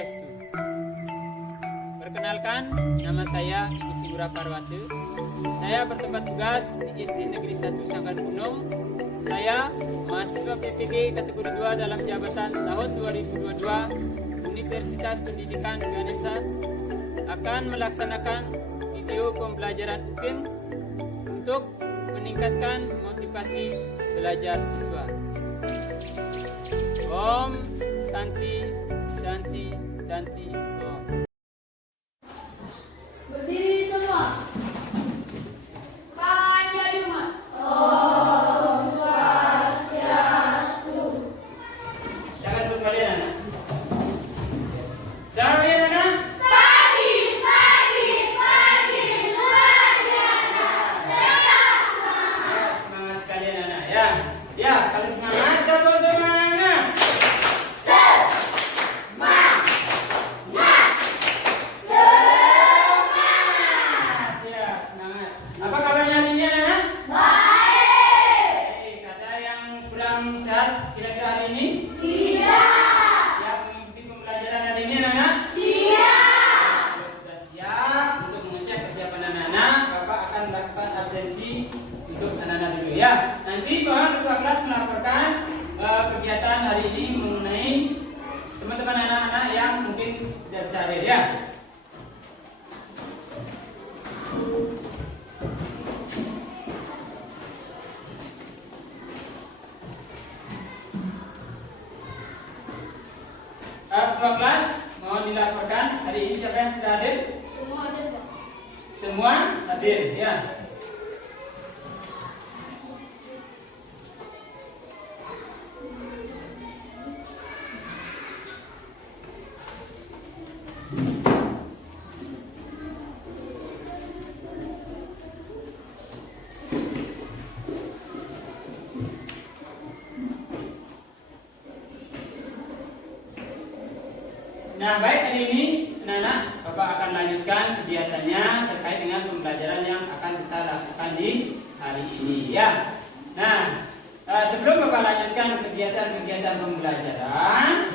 Swastiastu. Perkenalkan, nama saya Ibu Sigura Parwati. Saya bertempat tugas di SD Negeri 1 Sangkan Gunung. Saya mahasiswa PPG kategori 2 dalam jabatan tahun 2022 Universitas Pendidikan Ganesha akan melaksanakan video pembelajaran UPIN untuk meningkatkan motivasi belajar siswa. Om Santi Santi Santi Om. Berdiri semua. Panjang Jumat. Jangan lupa kalian anak. Selamat ya anak. Pagi luar biasa. Semangat sekalian anak ya. Ya, kalau semangat kalau semangat. Ya, semangat. Apa kabarnya hari ini anak? Baik. Ada yang kurang sehat kira-kira hari ini? Siap mengikuti pembelajaran hari ini anak? Kalau sudah siap untuk mengecek kesiapan anak-anak, Bapak akan melakukan absensi untuk anak-anak dulu ya. Nanti Bapak ketua kelas melaporkan kegiatan hari ini mengenai teman-teman anak-anak yang mungkin tidak bisa hadir ya. Ketua kelas mohon dilaporkan hari ini siapa yang sudah hadir? Semua ada, Pak. Semua hadir ya. Nah, baik, hari ini anak-anak Bapak akan lanjutkan kegiatannya terkait dengan pembelajaran yang akan kita lakukan di hari ini ya. Nah, sebelum Bapak lanjutkan kegiatan-kegiatan pembelajaran,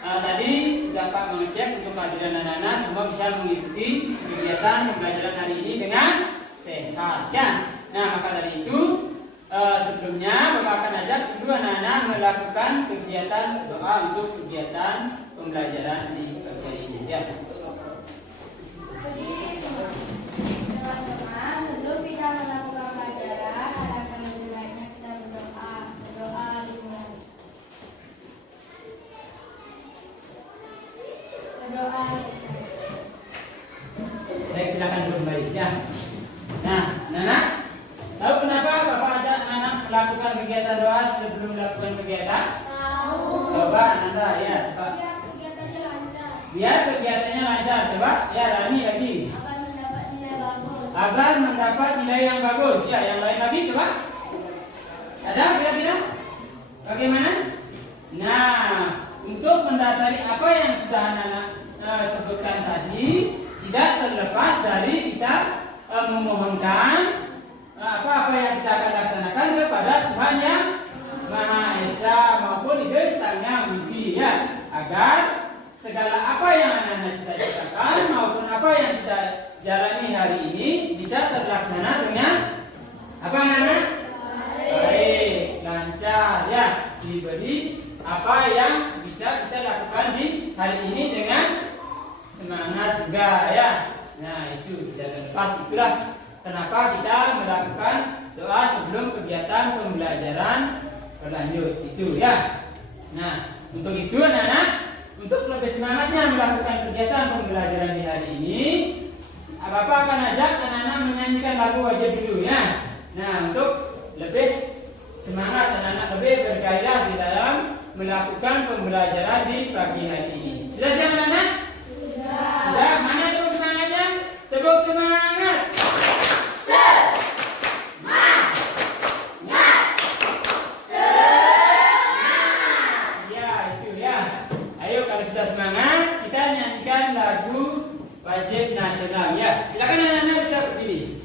tadi sudah Pak mengecek untuk kehadiran anak-anak semua bisa mengikuti kegiatan pembelajaran hari ini dengan sehat ya. Nah, maka dari itu sebelumnya Bapak akan ajak dulu anak-anak melakukan kegiatan doa untuk kegiatan pembelajaran di pagi hari ini ya. Berdiri semua. Teman-teman, sebelum kita melakukan pelajaran, alangkah lebih baiknya kita berdoa. Berdoa dimulai. Berdoa selesai. Baik, silakan dulu kembali ya. Nah, anak-anak, tahu kenapa Bapak ajak anak melakukan kegiatan doa sebelum melakukan kegiatan? Tahu. Coba Nanda ya, Pak. Biar kegiatannya lancar. Biar kegiatannya lancar, coba ya Rani lagi. Akan mendapat nilai bagus. Agar mendapat nilai yang bagus. Ya, yang lain lagi coba. Ada kira-kira? Bagaimana? Nah, untuk mendasari apa yang sudah anak-anak sebutkan tadi, tidak terlepas dari kita memohonkan apa-apa yang kita akan laksanakan kepada Tuhan yang Maha Esa maupun Ide Sang Yang Widi ya, agar segala apa yang anak-anak kita ciptakan maupun apa yang kita jalani hari ini bisa terlaksana dengan apa anak-anak? Baik, lancar ya, diberi apa yang bisa kita lakukan di hari ini dengan semangat juga ya. Nah, itu tidak terlepas, itulah kenapa kita melakukan doa sebelum kegiatan pembelajaran berlanjut itu ya. Nah, untuk itu anak-anak, untuk lebih semangatnya melakukan kegiatan pembelajaran di hari ini, Bapak akan ajak anak-anak menyanyikan lagu wajib dulu ya. Nah, untuk lebih semangat anak-anak, lebih bergairah di dalam melakukan pembelajaran di pagi hari ini. Sudah siap anak-anak? Sudah. Mana tepuk semangatnya? Tepuk semangat. Semangat, kita nyanyikan lagu wajib nasional ya. Silakan anak-anak bisa berdiri.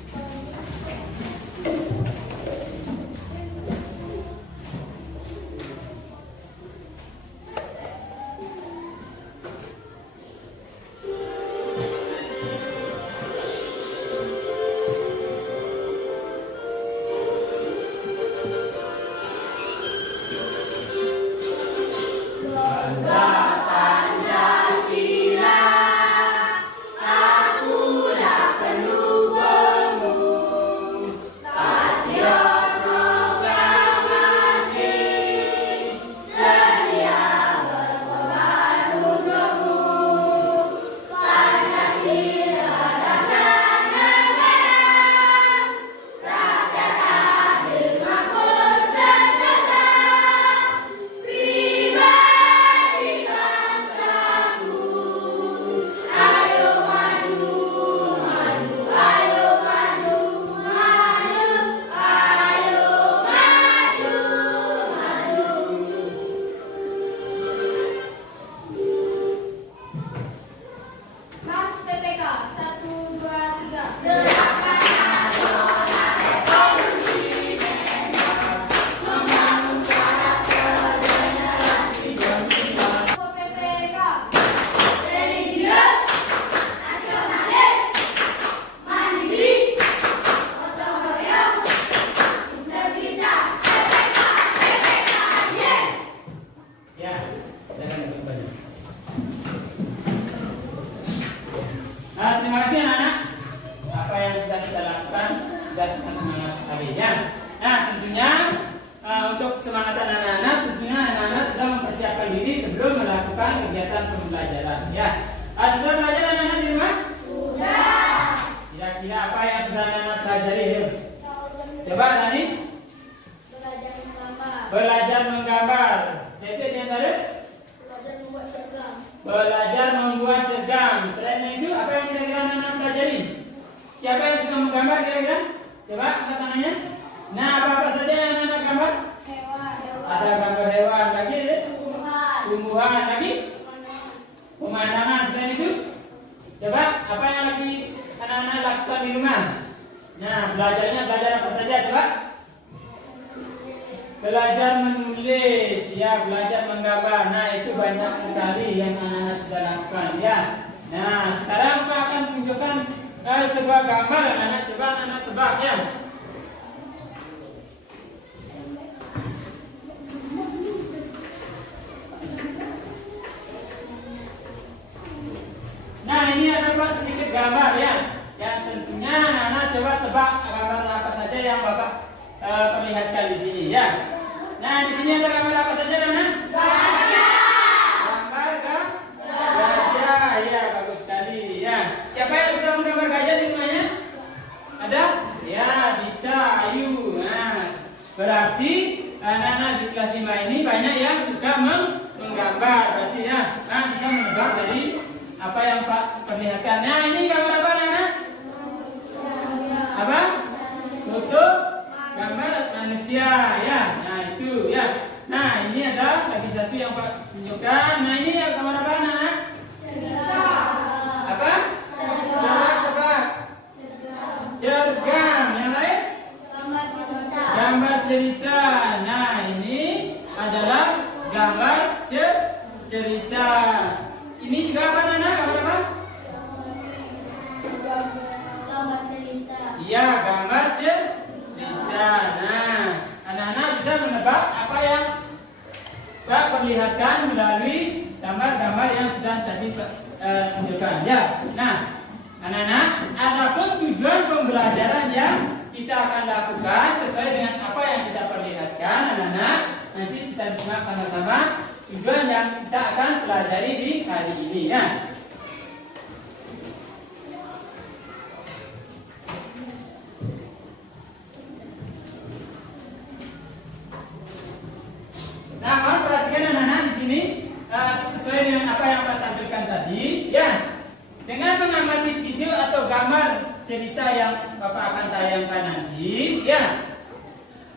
sudah sangat semangat sekali ya. Nah tentunya untuk kesemangatan anak-anak, tentunya anak-anak sudah mempersiapkan diri sebelum melakukan kegiatan pembelajaran ya. Sudah belajar anak-anak di rumah? Sudah. Kira-kira apa yang sudah anak-anak pelajari? Coba Nani. Belajar menggambar. Belajar menggambar. Itu yang tadi? Belajar membuat seragam. Belajar membuat seragam. Selain itu, apa yang kira-kira anak-anak pelajari? Siapa yang suka menggambar kira-kira? Coba angkat tangannya. Nah, apa-apa saja yang anak-anak gambar? Hewan. Ada gambar hewan lagi, Tumbuhan. tumbuhan lagi, pemandangan. Selain itu, coba apa yang lagi anak-anak lakukan di rumah? Nah, belajarnya belajar apa saja? Coba. Belajar menulis, ya, belajar menggambar. Nah, itu banyak sekali yang anak-anak sudah lakukan, ya. Nah, sekarang Pak akan tunjukkan sebuah gambar, anak-anak. Coba anak-anak tebak, ya. Nah, ini adalah sedikit gambar, ya. Yang tentunya anak-anak coba tebak gambar apa saja yang Bapak perlihatkan di sini, ya. Nah, di sini ada gambar apa saja, anak? Gambar gajah, ya, bagus sekali, ya. Siapa yang sudah menggambar gajah di rumahnya? Ada? Ya, Dita, Ayu. Nah, berarti anak-anak di kelas 5 ini banyak yang suka menggambar, berarti ya. Nah, bisa menebak dari apa yang Pak perlihatkan. Nah, ini gambar apa, anak? Apa? Foto gambar manusia, ya. Nah, itu, ya. Nah, ini ada lagi satu yang Pak tunjukkan. Nah, ini ya gambar apa, anak? Apa? Tebak. Cergam. Yang lain? Gambar cerita. Nah, ini adalah gambar cerita. Ini juga apa, anak? Gambar apa? Gambar cerita. Iya, gambar cerita. Nah, anak-anak bisa menebak apa yang Pak perlihatkan melalui gambar-gambar yang sudah tadi tunjukkan. Ya. Nah, anak-anak, adapun tujuan pembelajaran yang kita akan lakukan sesuai dengan apa yang kita perlihatkan, anak-anak. Nanti kita simak sama-sama tujuan yang kita akan pelajari di hari ini, ya. Nah, mohon perhatikan anak-anak di sini sesuai dengan apa yang Pak tampilkan tadi, ya. Dengan mengamati video atau gambar cerita yang Bapak akan tayangkan nanti, ya.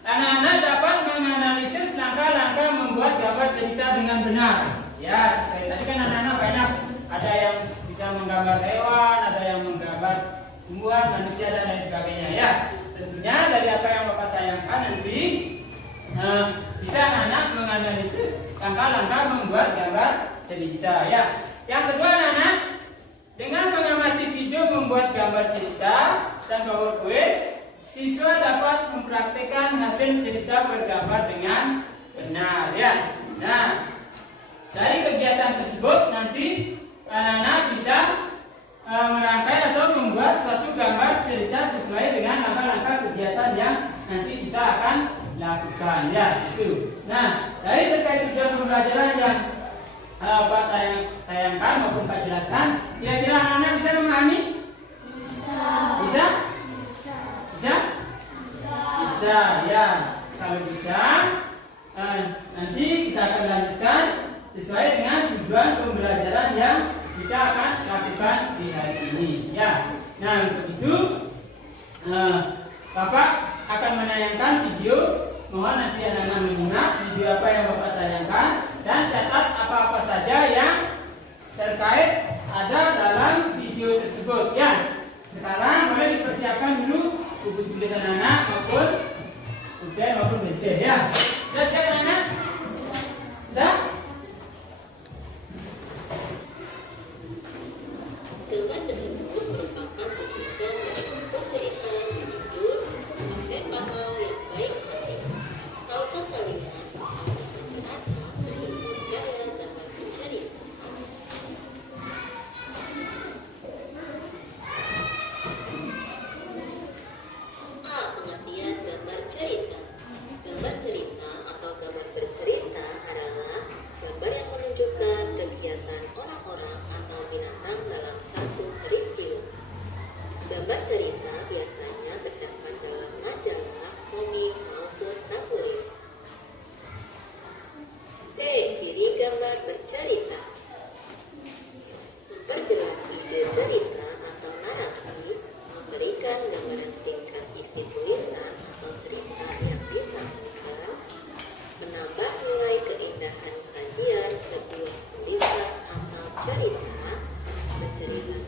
Anak-anak dapat menganalisis langkah-langkah membuat gambar cerita dengan benar. Ya, sesuai tadi kan anak-anak banyak, ada yang bisa menggambar hewan, ada yang menggambar tumbuhan, manusia dan lain sebagainya, ya. Tentunya dari apa yang Bapak tayangkan nanti bisa anak-anak menganalisis langkah-langkah membuat gambar cerita, ya. Yang kedua, anak-anak, dengan mengamati video membuat gambar cerita dan PowerPoint, siswa dapat mempraktikkan hasil cerita bergambar dengan benar, ya. Nah, dari kegiatan tersebut nanti anak-anak bisa merangkai atau membuat suatu gambar cerita sesuai dengan langkah-langkah kegiatan yang nanti kita akan lakukan, ya, itu. Nah, dari terkait tujuan pembelajaran yang Pak tayangkan maupun Pak jelaskan, kira-kira anak-anak bisa memahami? Bisa? Bisa, ya. Kalau bisa, nanti kita akan lanjutkan sesuai dengan tujuan pembelajaran yang kita akan lakukan di hari ini, ya. Nah, untuk itu Bapak akan menayangkan video. Mohon nanti anak-anak menyimak video apa yang Bapak tayangkan dan catat apa-apa saja yang terkait ada dalam video tersebut, ya. Sekarang boleh dipersiapkan dulu buku tulisan anak maupun pulpen maupun pensil, ya. Sudah siap anak? Sudah? Gambar tersebut merupakan kegiatan membuat cerita berjudul Memakai Pangau yang Baik Hati. Tahukah kalian macam apa berikut gaya gambar bercerita? A.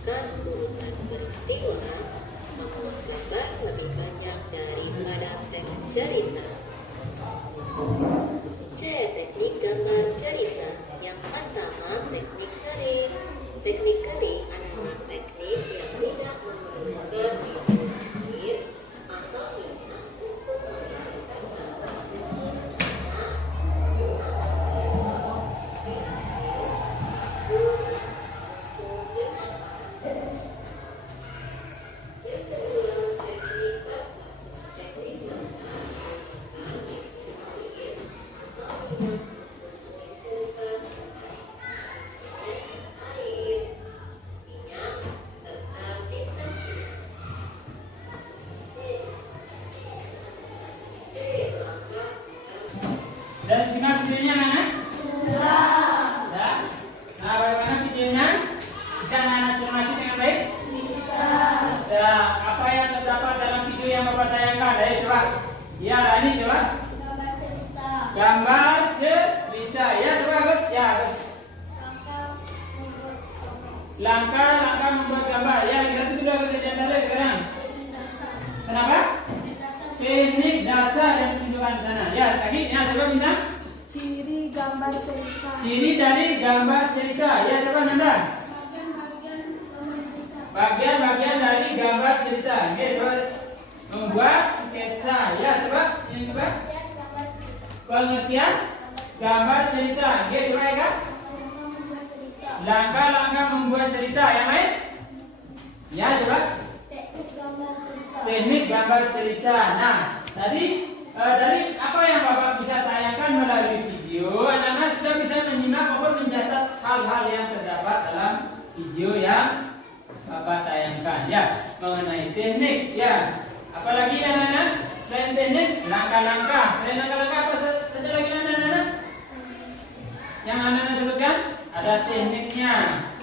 menentukan urutan peristiwa, membuat gambar lebih banyak daripada teks cerita. C. Teknik gambar cerita. Yang pertama, teknik kering. Teknik kering adalah teknik yang tidak memerlukan video air atau minyak untuk menghilangkan gambar. Dan simak videonya mana? Ya. Nah, bagaimana videonya? Bisa anak-anak cermati dengan baik? Bisa. Apa yang terdapat dalam video yang Bapak tayangkan? Ayo coba. Ya, Rani coba. Gambar cerita. Gambar cerita. Ya, coba Gus. Ya, Gus. Langkah-langkah membuat gambar. Ya, lihat itu dulu Gus diantara sekarang. Kenapa? Teknik dasar yang ditunjukkan di sana. Ya, lagi. Ya, coba minta. Ciri gambar cerita. Ciri dari gambar cerita. Ya, coba Nanda. Bagian-bagian dari gambar cerita. Oke, coba membuat sketsa. Ya, coba yang coba pengertian gambar cerita. Oke, coba ya Kak. Langkah-langkah membuat cerita. Yang lain? Ya, coba teknik gambar cerita. Nah, tadi apa yang Bapak bisa tayangkan melalui video, anak-anak sudah bisa menyimak maupun mencatat hal-hal yang terdapat dalam video yang Bapak tayangkan. Ya, mengenai teknik. Ya, apalagi anak-anak selain teknik, langkah-langkah. Selain langkah-langkah apa saja lagi anak-anak? Yang anak-anak sebutkan ada tekniknya,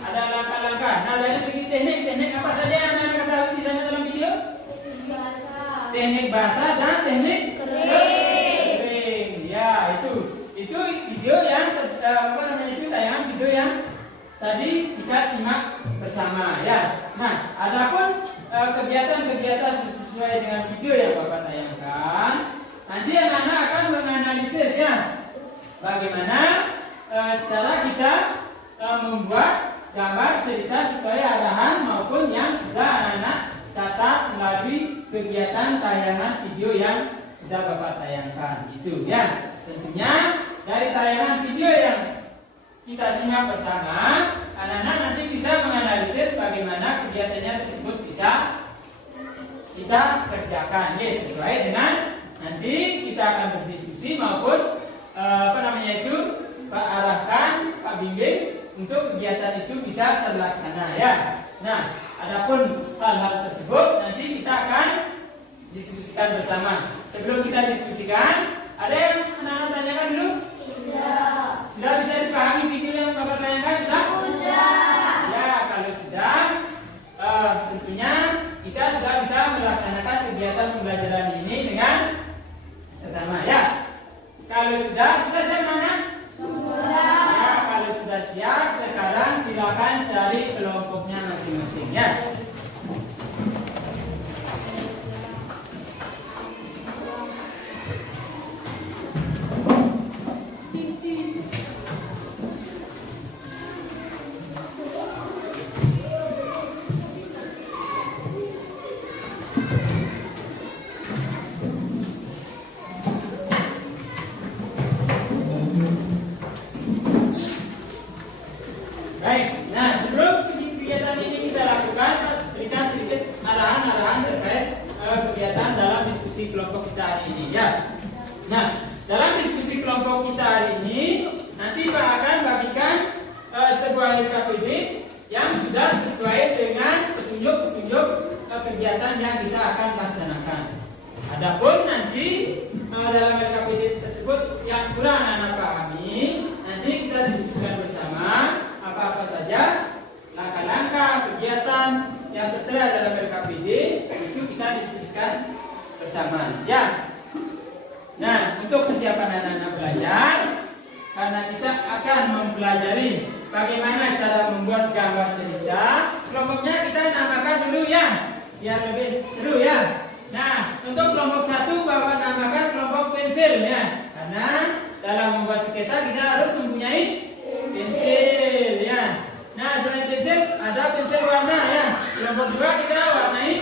ada langkah-langkah. Nah, dari segi teknik apa saja yang anak-anak ketahui di sana dalam video? Teknik basah dan teknik kering. Ya, itu video yang tayangan video yang tadi kita simak bersama ya. Nah, adapun kegiatan-kegiatan sesuai dengan video yang Bapak tayangkan, nanti anak-anak akan menganalisis ya bagaimana cara kita membuat gambar cerita sesuai arahan maupun yang sudah anak-anak catat melalui kegiatan tayangan video yang sudah Bapak tayangkan. Itu ya. Tentunya dari tayangan video yang kita simak bersama, anak-anak nanti bisa menganalisis bagaimana kegiatannya tersebut bisa kita kerjakan ya, sesuai dengan nanti kita akan berdiskusi maupun Pak arahkan, Pak bimbing untuk kegiatan itu bisa terlaksana ya. Nah, adapun hal-hal tersebut nanti kita akan diskusikan bersama. Sebelum kita diskusikan, ada yang anak-anak tanyakan dulu? Tidak. Sudah bisa dipahami video yang Bapak tayangkan? Sudah. Ya, kalau sudah, tentunya kita sudah bisa melaksanakan kegiatan pembelajaran ini dengan sesama ya. Kalau sudah siap mana? Sudah. Ya, kalau sudah siap, sekarang silakan cari kelompoknya masing-masing ya. Baik, nah sebelum kegiatan ini kita lakukan, berikan sedikit arahan-arahan terkait kegiatan dalam diskusi kelompok kita hari ini ya. Nah, dalam diskusi kelompok kita hari ini, nanti Pak akan bagikan sebuah LKPD yang sudah sesuai dengan petunjuk-petunjuk kegiatan yang kita akan laksanakan. Adapun nanti dalam LKPD tersebut yang kurang anak pahami, nanti kita diskusikan bersama apa-apa saja langkah-langkah kegiatan yang tertera dalam LKPD itu kita diskusikan bersama ya. Nah, untuk kesiapan anak-anak belajar, karena kita akan mempelajari bagaimana cara membuat gambar cerita, kelompoknya biar lebih seru ya. Nah, untuk kelompok 1 Bapak namakan kelompok pensil ya. Karena dalam membuat sketsa kita harus mempunyai pensil ya. Nah, selain pensil ada pensil warna ya. Kelompok 2 kita warnai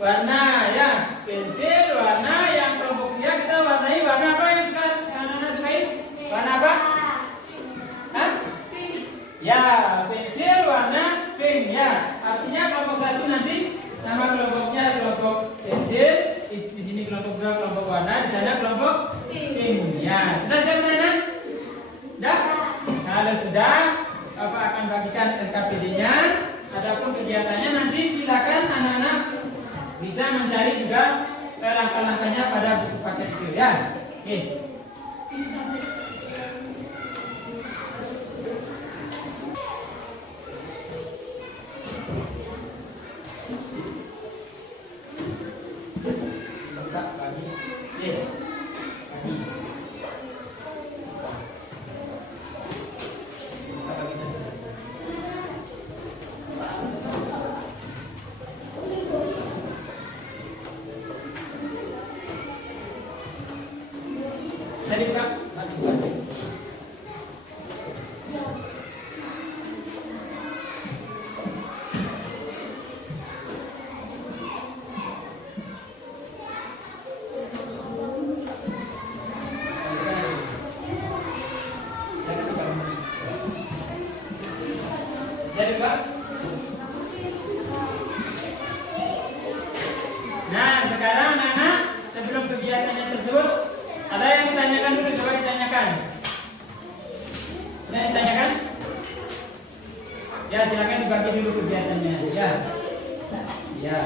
warna ya. Pensil warna yang kelompok 3 kita warnai warna apa yang anak-anak sukai? Warna apa? Hah? Ya, pensil warna pink ya. Artinya kelompok 1 nanti nama kelompoknya kelompok pensil, di sini kelompok 2 kelompok warna, di sana kelompok pink. Ya, sudah siap anak? Sudah? Kalau sudah, Bapak akan bagikan LKPD-nya. Adapun kegiatannya nanti silakan anak-anak bisa mencari juga langkah-langkahnya pada buku paket itu ya. Oke. Jadi Pak. Nah, sekarang anak-anak sebelum kegiatannya tersebut ada yang ditanyakan dulu, coba ditanyakan. Ada yang ditanyakan? Ya, silakan dibagi dulu kegiatannya. Ya. Ya.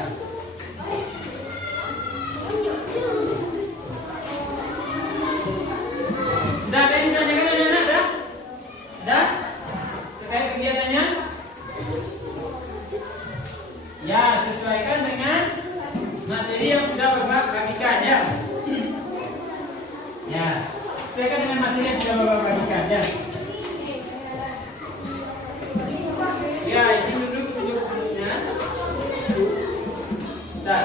Sudah ada yang ditanyakan anak-anak? Ada? Ada? Terkait kegiatannya? Ya, sesuaikan dengan materi yang sudah Bapak bagikan ya. Ya, sesuaikan dengan materi yang sudah Bapak bagikan ya. Ya, isi dulu petunjuk-petunjuknya. Bentar.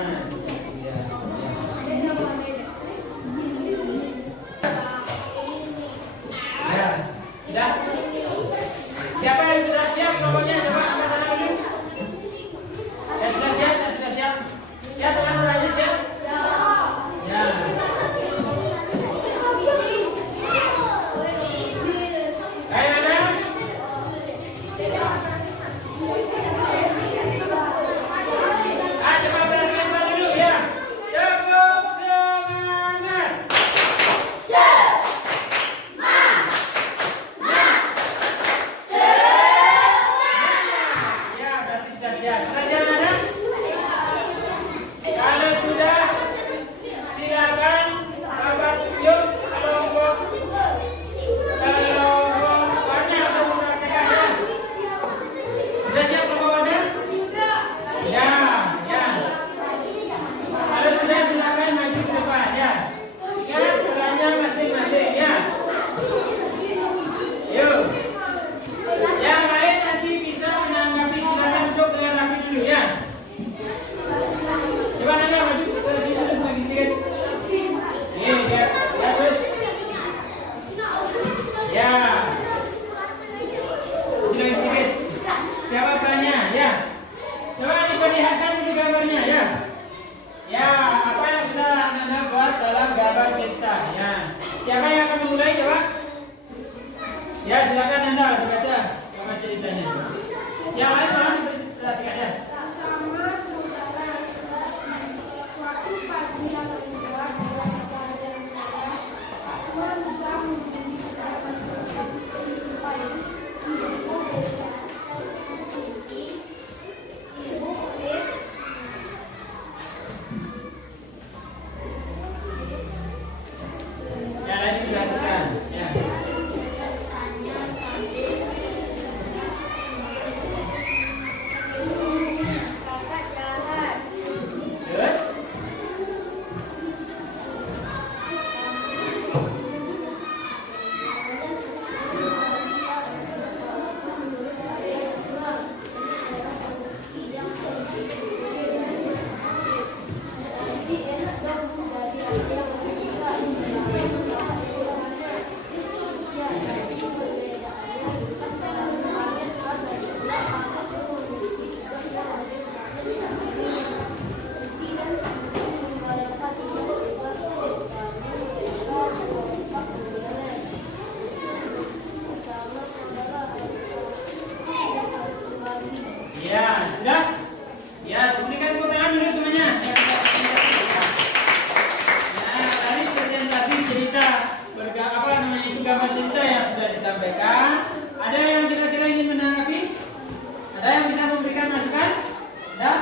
Ya. Ya. Sudah. Siapa yang sudah siap kelompoknya? Coba angkat tangan dulu. Yang sudah siap, yang sudah siap. Siap dengan orangnya siap? Ya. Ayo ada. Coba perhatikan dulu ya. Tepuk semangat. Ya, berarti sudah siap. Sudah siap ada? Kalau sudah, silakan Bapak tunjuk kelompok warna atau mempraktekkan ya. Sudah siap kelompok warna? Ya, ya. Kalau sudah, silakan maju ke depan ya. Ingat perannya masing-masing ya. Yuk. Yang lain nanti bisa menanggapi, silakan duduk dengan rapi dulu ya. Coba Nana maju ke sini terus lagi sedikit. Ini biar terus. Ya. Maju lagi sedikit. Siapa perannya ya? Coba diperlihatkan dulu gambarnya ya. Ya, apa yang sudah Nana buat dalam gambar cerita ya. Siapa yang akan memulai coba? Ya, silakan Anda baca gambar ceritanya. Yang lain tolong diperhatikan ya. Sama saudara, suatu pagi yang kedua dalam keadaan saya, Tuhan bisa memberi kedatangan supaya di sebuah desa. Ibu Beb Yang lain diperhatikan ya. bertanya sambil kakak jalan. Terus? Ya, sudah? Ya, berikan tepuk tangan dulu temannya. Nah, tadi presentasi cerita apa namanya itu gambar cerita yang sudah disampaikan. Ada yang kira-kira ingin menanggapi? Ada yang bisa memberikan masukan? Ada?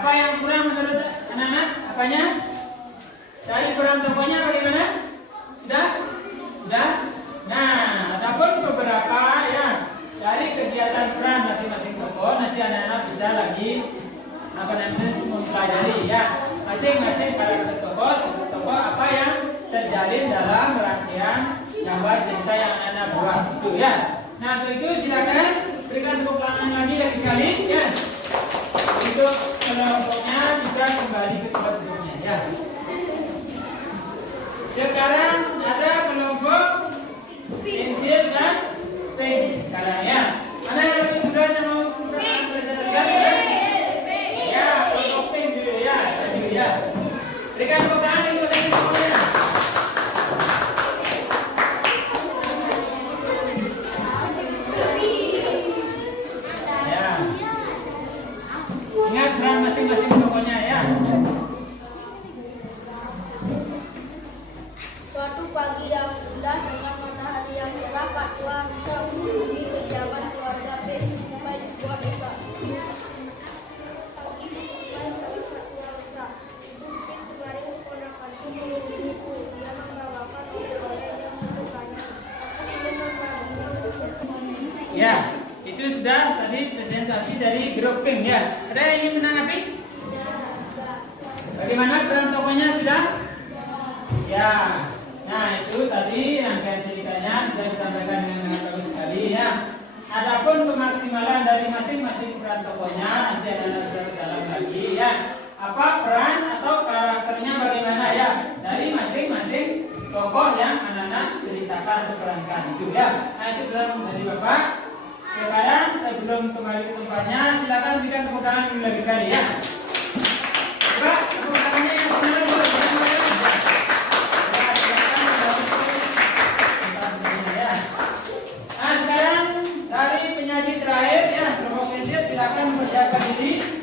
Apa yang kurang menurut anak-anak? Apanya? Dari peran tokohnya bagaimana? Sudah? Sudah? Nah, ataupun beberapa ya dari kegiatan peran masing-masing tokoh nanti anak-anak bisa lagi apa namanya mempelajari ya masing-masing para tokoh apa yang terjalin dalam rangkaian gambar cerita yang anak-anak buat itu ya. Nah untuk itu silakan berikan tepuk tangan lagi dari sekali ya untuk kelompoknya bisa kembali ke tempat duduknya ya. Sekarang ada kelompok pensil dan pink sekarang ya. Mana yang lebih mudah yang mau presentasikan? Ya, kelompok pink dulu ya. Tadi ya. Berikan tepuk tangan untuk semuanya. Ya. Ingat serang masing-masing tokohnya ya. Suatu pagi yang indah dengan matahari yang cerah, Pak Tua bisa mengunjungi kediaman keluarga P di sebuah desa. Mungkin kemarin keponakanku mengunjungiku. Dia membawakan oleh-oleh yang disukainya. Aku ingin membaginya. Ya, itu sudah tadi presentasi dari grup pink ya. Ada yang ingin menanggapi? Bagaimana peran tokohnya sudah? Ya. Nah itu tadi rangkaian ceritanya sudah disampaikan dengan bagus sekali ya. Adapun pemaksimalan dari masing-masing peran tokohnya nanti anak-anak bisa dalam lagi ya. apa peran atau karakternya bagaimana ya dari masing-masing tokoh yang anak-anak ceritakan atau perankan itu ya. Nah itu peran dari Bapak. Sekarang sebelum kembali ke tempatnya silakan berikan tepuk tangan dulu lagi sekali ya. Coba tepuk tangannya yang benar dulu. Nah sekarang dari penyaji terakhir ya kelompok pensil silakan mempersiapkan diri.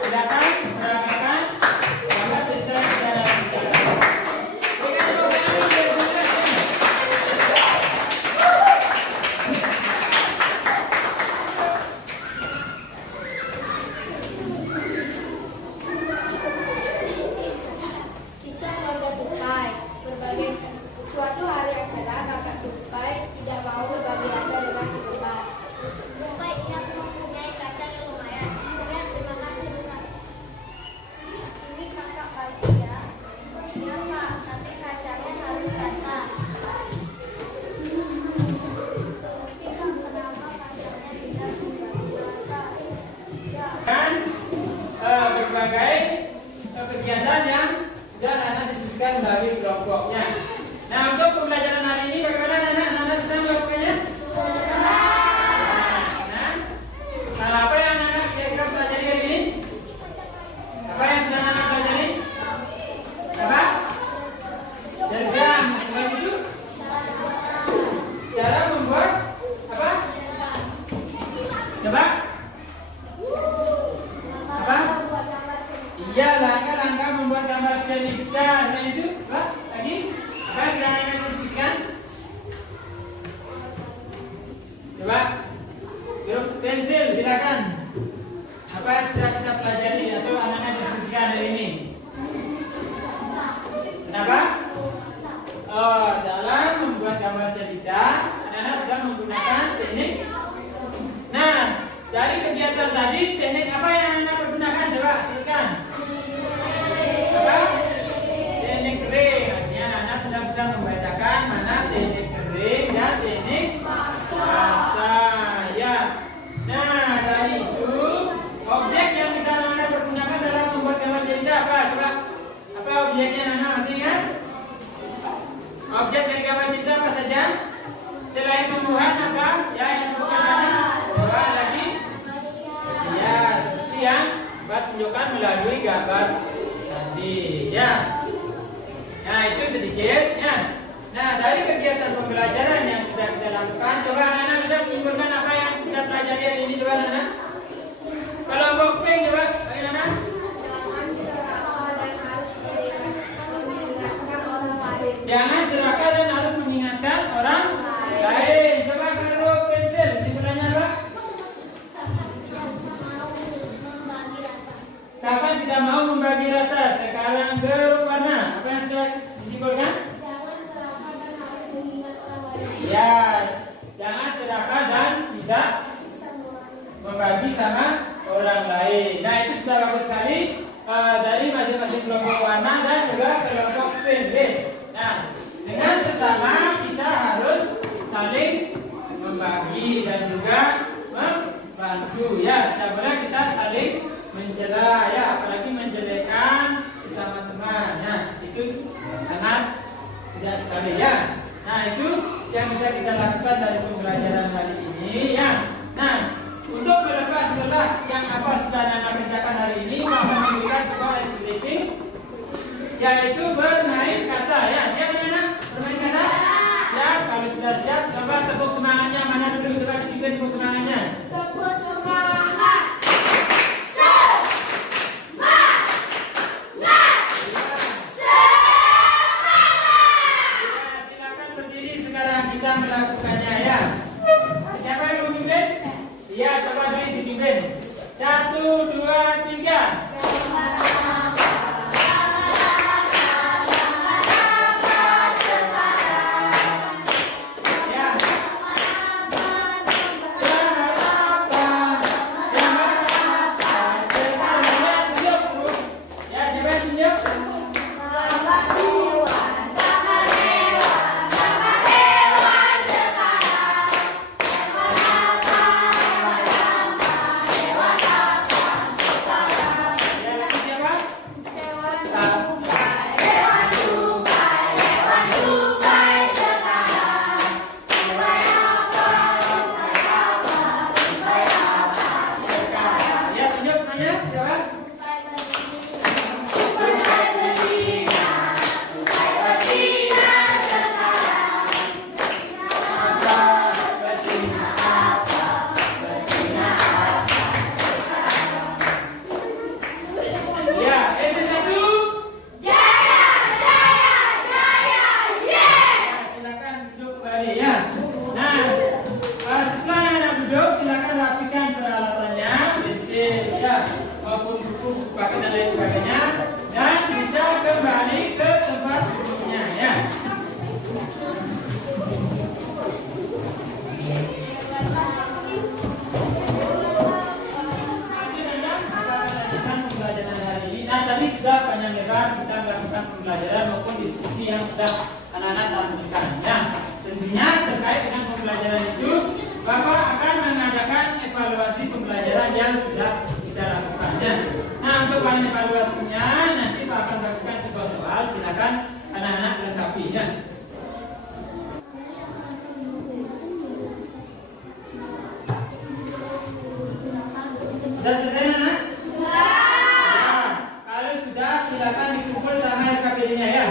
Silakan merasakan bahwa cerita secara bicara. Berikan tepuk tangan dulu dari penjelas ya. Kisah keluarga Tupai. Berbagai suatu hari acara kakak Tupai tidak mau berbagi rata dengan si kembar. Tupai yang mempunyai kacang yang lumayan. Kemudian terima kasih besar. Ini kakak bagi ya. Ya pak, tapi kacangnya harus rata. Tidak kenapa kacangnya tidak berbagi rata. Ya. Dan berbagai kegiatan yang sudah anak diskusikan melalui kelompoknya. Nah untuk pembelajaran hari ini bagaimana anak-anak sedang melakukannya? Nah, hal apa yang anak kira-kira pelajari hari ini? Apa yang sedang anak pelajari? Apa? Cergam. Selain itu? Cara membuat apa? Coba? Apa? Iya, langkah-langkah membuat gambar cerita. Selain itu, apa? Lagi? Apa yang sudah anak diskusikan? Coba, grup pensil silakan. Apa yang sudah kita pelajari atau anak-anak diskusikan hari ini? Kenapa? Oh, dalam membuat gambar cerita, anak-anak sudah menggunakan teknik. Nah, dari kegiatan tadi, teknik apa yang anak-anak pergunakan? Coba, silakan. Apa? Teknik kering. Artinya anak sudah bisa membedakan mana teknik kering dan teknik basah. Ya. Nah, dari itu objek yang bisa anak pergunakan dalam membuat gambar cerita apa? Coba. Apa objeknya anak masih ingat? Objek dari gambar cerita apa saja? Selain tumbuhan apa? Ya, yang disebutkan tadi. Coba lagi. Ya, seperti yang Mbak tunjukkan melalui gambar tadi ya. Nah itu sedikit ya. Nah dari kegiatan pembelajaran yang sudah kita lakukan, coba anak-anak bisa menyimpulkan apa yang kita pelajari hari ini coba anak. Kelompok P coba bagaimana? Jangan serakah dan harus mengingatkan orang lain. Coba kelompok pensil kesimpulannya apa? Kapan tidak mau membagi rata? Sekarang grup warna. Apa yang sudah disimpulkan? Ya, jangan serakah dan tidak membagi sama orang lain. Nah itu sudah bagus sekali dari masing-masing kelompok warna dan juga kelompok PB. Nah dengan sesama kita harus saling membagi dan juga membantu ya. Tidak boleh kita saling mencela ya, apalagi menjelekan sesama teman. Nah itu sangat tidak sekali ya. Nah itu yang bisa kita lakukan dari pembelajaran hari ini ya. Nah untuk melepas lelah yang apa sudah anak kerjakan hari ini, maka memberikan sebuah resleting yaitu bermain kata ya. Siap anak bermain kata? Siap. Kalau sudah siap, coba tepuk semangatnya. Mana dulu coba dibikin tepuk semangatnya. Tepuk semangat. Kita melakukannya ya. Siapa yang memimpin? Iya, coba beri dipimpin. 1, 2, 3. Ya, siapa? Ya, S1. Silakan duduk kembali ya. Nah, setelah anak duduk, silakan rapikan peralatannya, pensil ya, maupun buku paket dan lain sebagainya, dan bisa kembali ke tempat duduknya ya. Pembelajaran hari ini. Nah, tadi sudah panjang lebar kita melakukan pembelajaran maupun diskusi yang sudah anak-anak tampilkan. Nah, tentunya terkait dengan pembelajaran itu, Bapak akan mengadakan evaluasi pembelajaran yang sudah kita lakukan. Nah, untuk bahan evaluasinya nanti Pak akan lakukan sebuah soal. Silakan anak-anak lengkapi ya. Sudah selesai, anak? Nah, kalau sudah, silakan dikumpul sama LKPD-nya ya.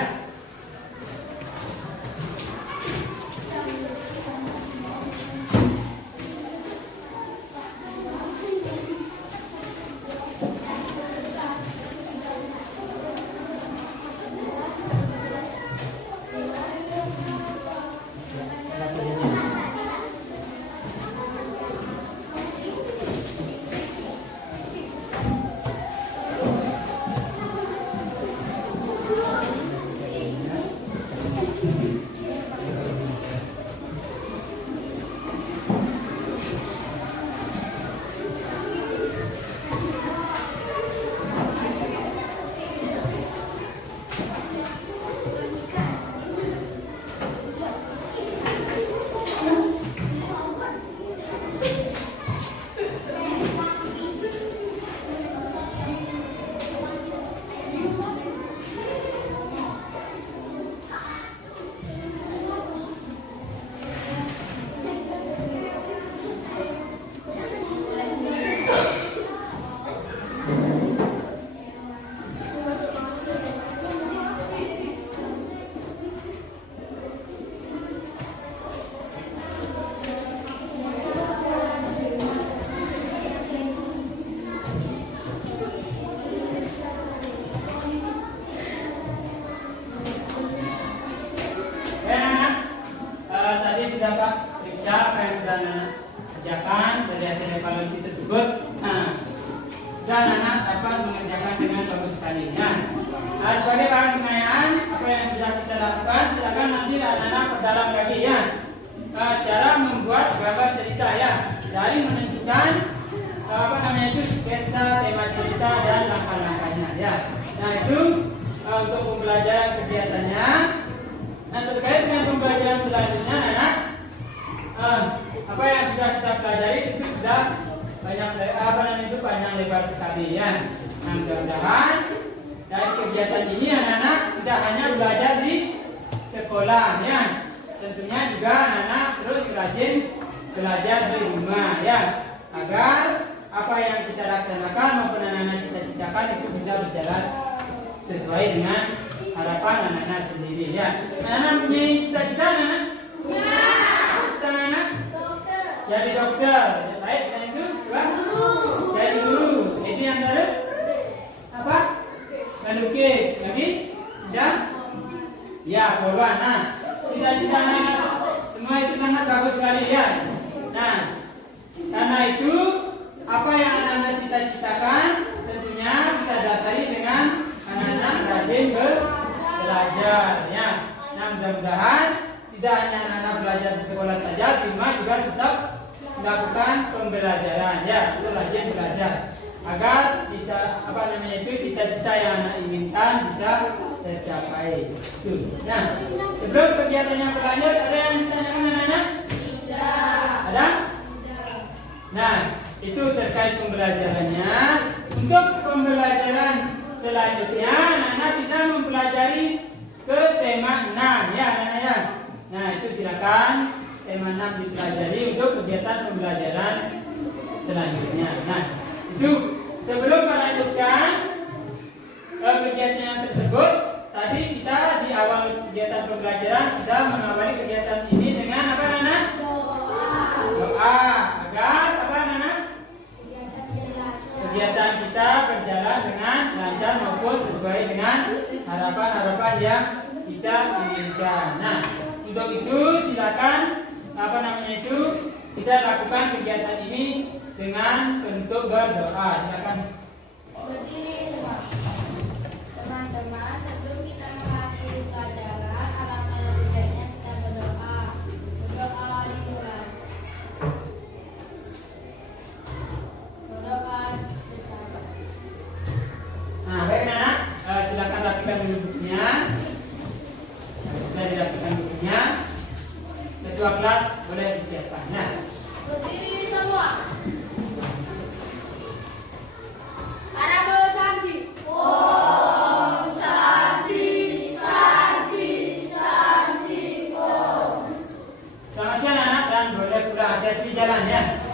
Tadi sudah Pak periksa apa yang sudah anak kerjakan dari hasil evaluasi tersebut. Nah, dan anak dapat mengerjakan dengan bagus sekali. Nah, sebagai bahan penilaian apa yang sudah kita lakukan, silakan nanti anak-anak perdalam lagi ya. Cara membuat gambar cerita ya, dari menentukan itu sketsa tema cerita dan langkah-langkahnya ya. Nah, itu untuk pembelajaran kegiatannya. Nah, terkait dengan pembelajaran selanjutnya, anak, apa yang sudah kita pelajari itu sudah banyak panjang lebar sekali ya. Nah, mudah-mudahan dari kegiatan ini anak-anak tidak hanya belajar di sekolah ya, tentunya juga anak-anak terus rajin belajar di rumah ya, agar apa yang kita laksanakan maupun anak-anak kita ciptakan itu bisa berjalan sesuai dengan harapan anak-anak sendiri ya. Anak-anak punya cita-cita anak-anak? Ya. Cita anak? Dokter. Jadi dokter. Baik, dan itu apa? Guru. Jadi guru. Itu yang baru? Apa? Melukis. Lagi? Dan? Ya, polwan. Nah, cita-cita anak-anak semua itu sangat bagus sekali ya. Nah, karena itu apa yang anak-anak cita-citakan tentunya kita dasari dengan anak-anak rajin belajar ya. Nah, mudah-mudahan tidak hanya anak-anak belajar di sekolah saja, di rumah juga tetap melakukan pembelajaran ya, itu rajin belajar agar cita-cita yang anak inginkan bisa tercapai. Nah, sebelum kegiatannya berlanjut, ada yang ditanyakan anak-anak? Tidak. Ada? Nah, itu terkait pembelajarannya. Untuk pembelajaran selanjutnya, anak-anak bisa mempelajari ke tema 6 ya, anak-anak ya. Nah, itu silakan tema 6 dipelajari untuk kegiatan pembelajaran selanjutnya. Nah, itu sebelum ataupun sesuai dengan harapan-harapan yang kita inginkan. Nah, untuk itu silakan kita lakukan kegiatan ini dengan bentuk berdoa. Silakan. Berdiri semua. Teman-teman, sebelum kita mengakhiri pelajaran, alangkah lebih baiknya kita berdoa. Berdoa dimulai. Berdoa bersama. Nah, baik anak, silakan rapikan dulu bukunya. Sudah dirapikan bukunya. Ketua kelas boleh disiapkan. Nah, Berdiri semua. Para bersandi. Om Santi, Santi, Santi, Om. selamat siang anak dan boleh pulang hati-hati di jalan ya.